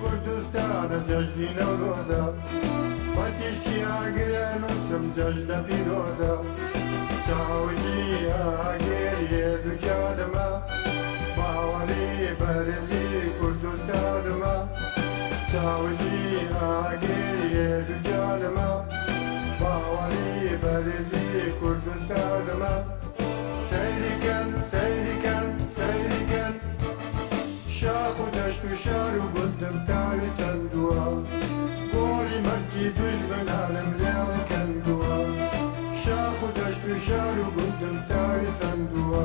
کوردستانە جەژنی نەورۆزە بەتیشتی ئاگرە نووسم جەژنە پیرۆزە چاوتی ئاگێریێ دووجانمە باوەڕی بەرزی کوردستانمە چاوتی ئاگێریێ دووجانمە باوەڕی بەرزی کوردستانمە سەیریکەن سەیریکەن سەیریکەن شاخ و دەشت و شار و گوندم تاوی سندووە گۆڵی مەرجی دوژمنانم لێڵ کەندووە شاخ و دەشت و شار و گوندم تاوی سندووە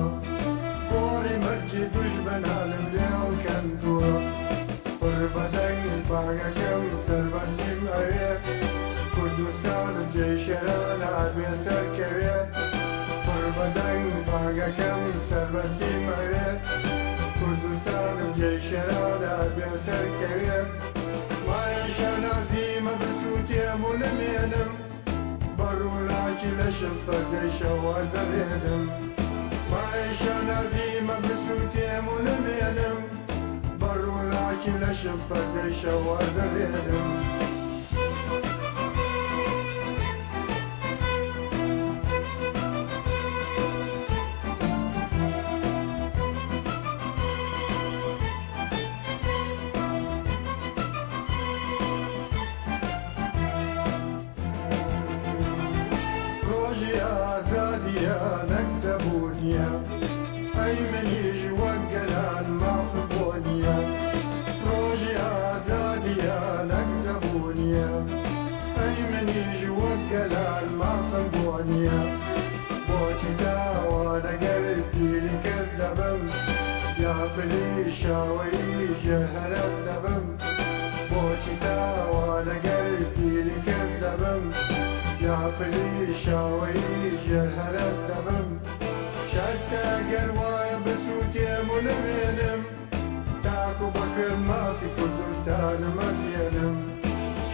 گۆڵی مەرجی دوژمنانم لێڵ کەندووە پڕ بەدەنگ باگەکەم سەربەستیم ئەوێ کوردستانم جێشێران ئابێ سەرکەوێ پڕ بەدەنگ باگەکەم سەربەستیم ئەوێ کوردستانم جێشێران ئابێ سەرکەوێ وایە نازیمە بسووتێم و نەمێنم بەڕووناکی لەشم پەردەی شەوە دەڕێنم وایە نازیمە بسووتێم و نەمێنم بەڕووناکی لەشم پەردەی شەوە دەڕێنم نەک زەبوونیە ئەی منیش وەک گەلان مافم بۆ نییە ڕۆژی ئازادیە نەک زەبوونیە ئەی منیش وەک گەلان مافم بۆ نییە بۆچی داوە لەگەر پیری کەس دەبم یا پلی شاوەی ژێر هەرەس دەبم بۆچی داوە لەگەر پیری کەس دەبم یا پلی شاوەی ژێر هەرەس دەبم شەرتە گەر وایە بسووتێم و نەمێنم تاکو بەکرد مافی کوردستانم ئەزیێنم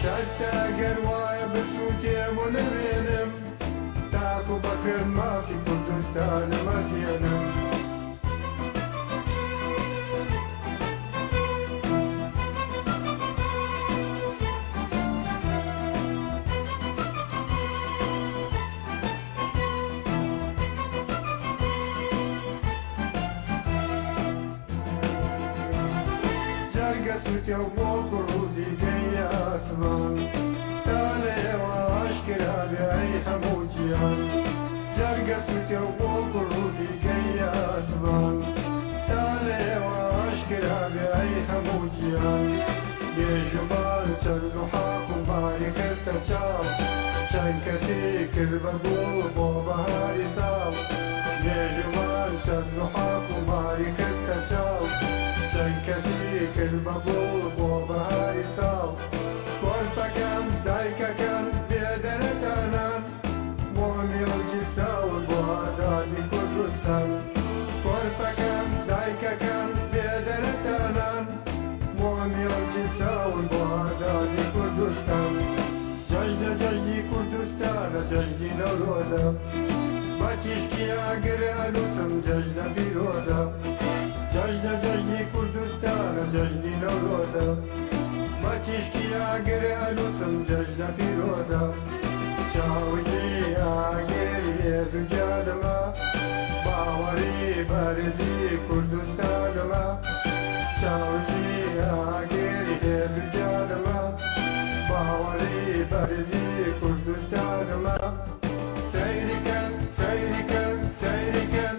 شەرتە گەر وایە بسووتێم و نەمێنم تاکو بەکرد مافی کوردستانم ئەزیێنم جەرگە سووتێ و بۆ کوڕوزی گەی ئاسمان تا لێوە ئاشکرا بێ ئەی هەموو گیان جەرگە سووتێ و بۆ کوڕوزی گەی ئاسمان تا لێوە ئاشکرا بێ ئەی هەموو گیان بێژوبان چەند و حاق و ماری خستە چاو چەند کەسی کرد بە گوڵ بۆ بەهاری ساڵ بێژوبان چەند و حاق و ماری خستە چاو چەند کەسی کرد بە گوڵ بۆ بەهاری ساڵ کۆرپەکەم دایکەکەم بێدەرەتانان بۆ میڵکی ساون بۆ ئازادی کوردستان کۆرپەکەم دایکەکەم بێدەرەتانان بۆ میڵکی ساون بۆ ئازادی کوردستان جەژنە جەژنی کوردستانە جەژنی نەورۆزە بەتیشتی ئاگرە نووسم جەژنە پیرۆزە جەژنە جەژنی کوردستانە جەژنی نەورۆزە بەتیشتی ئاگرە نووسم جەژنە پیرۆزە چاوتی ئاگێریێ دووجانمە باوەڕی بەرزی کوردستانمە چاوتی ئاگێریێ دووجانمە باوەڕی بەرزی کوردستانمە سەیریکەن سەیریکەن سەیریکەن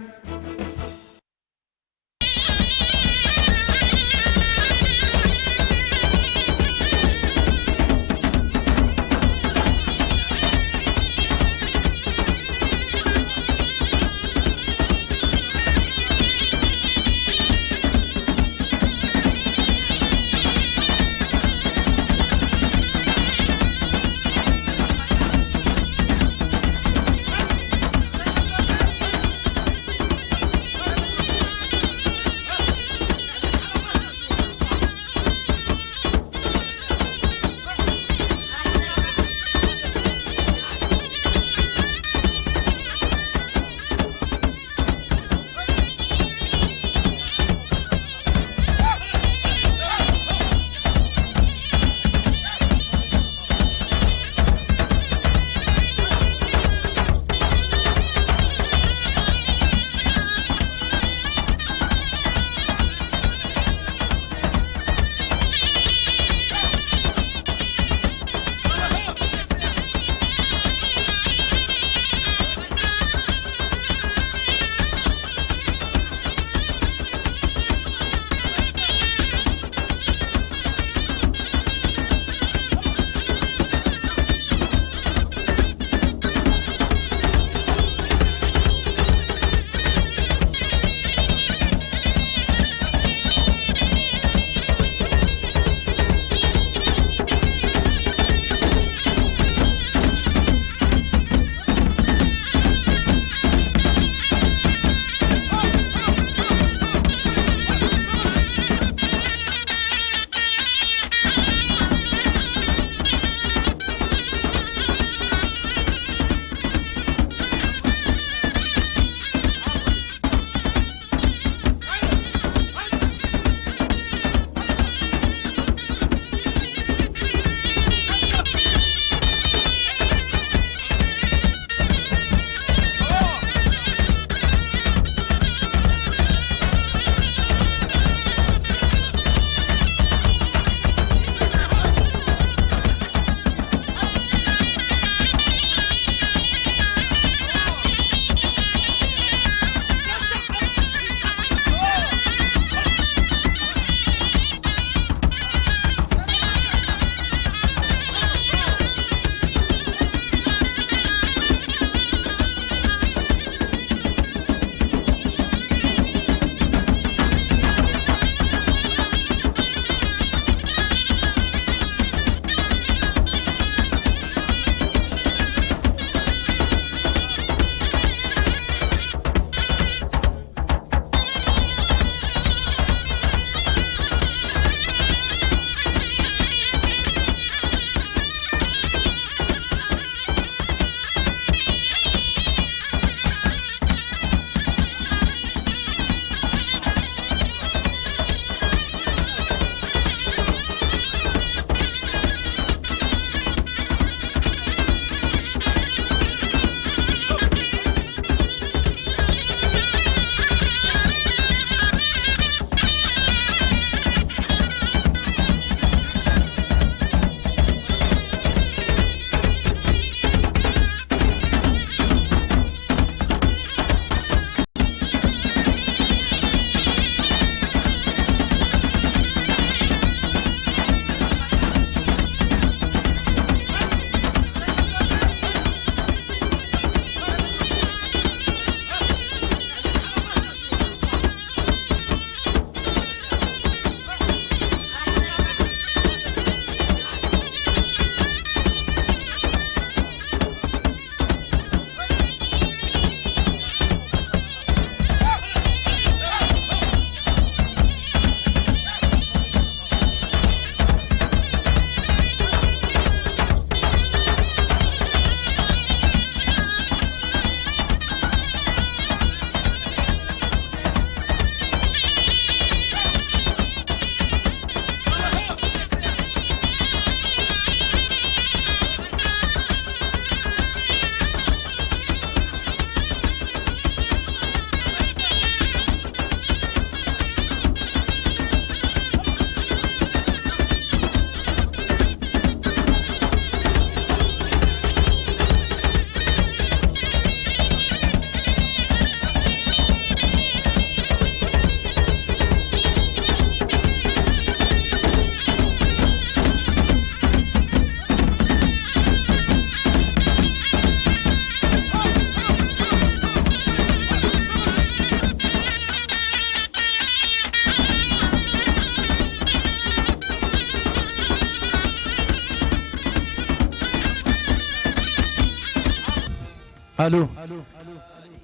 الو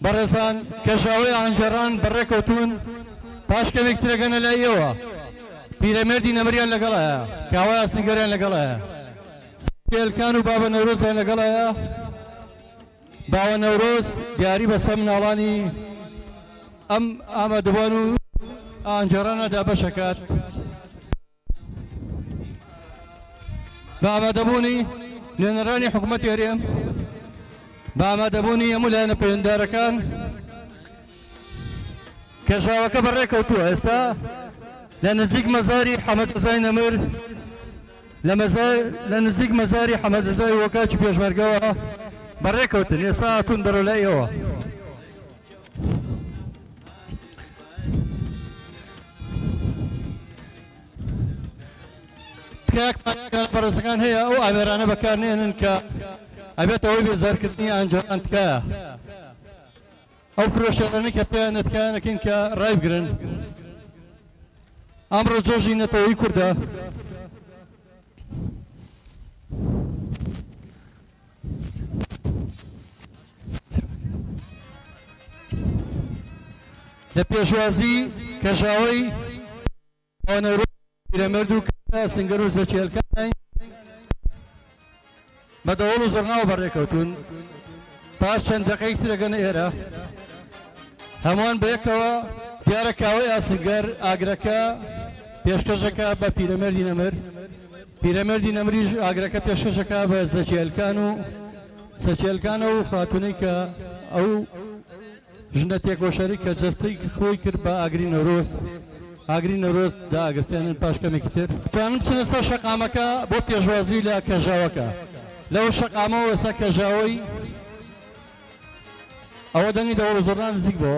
بەڕێزان کەژاوەی ئاهەنگەران بەڕێکەوتون پاش کەمێک ترەگەنە لای ئێوە پیرەمێردی نەمریان لەگەڵایە کاوای ئاسنگەریان لەگەڵایە سکێلکان و بابە نەورۆزیان لەگەڵایە باوە نەورۆز دیاری بەسەر مناڵانی ئەم ئامادەبوان و ئاهەنگەرانەدا بەشەکات بە ئامادەبوونی نوێنەرانی حکوومەتی هەرێم بە ئامادەبوونی هەموو لایەنە پەیوەنددارەکان کەژاوەکە بەڕێکەوتووە ئێستا لە نزیک مەزاری حەمەدرەزای نەمر لە نزیک مەزاری حەمەدرەزای وەکاچی پێشمەرگەوە بەڕێکەوتن ئێستا هاتوون بەرەو لای ئێوە تکایە بەڕێزەکان هەیە ئەو ئامێرانە بەکارنێنن کە ئەبێت ئەوەی بێزارکردنی ئاهەنگەران تکایە ئەو فرۆشەرانەی کە پێیان نەتکایەنەکەین کە ڕای بگرن ئەمڕۆ جۆژی نەتەوەی کووردە لە پێشوازی کەژاوەی ئەوەنەرۆ پیرەمێرد و سنگەر و زەچێلکان بە دەوڵ و زۆرناوە بەڕێکەوتون پاش چەند دەقەیەک ترەگەنە ئێرە هەمووان بەیەکەوە دیارە کاوەی ئاسنگەر ئاگرەکە پێشکەشەکە بە پیرەمێردی نەمر پیرەمێردی نەمریش ئاگرەکە پێشکەشەکە بە زەچێلکانە و خاتونەی کە ئەو ژنە تێکۆشەری کە جەستەی خۆی کرد بە ئاگری نەورۆز ئاگری نەورۆز دا ئاگستێنن پاش کەمێکی تر توانم بچنە سەر شەقامەکە بۆ پێشوازی لە کەژاوەکە لەو شەقامەوە ئێستا کەژاوەی ئەوە دەنگی دەوڵ و زۆرنان نزیک بۆ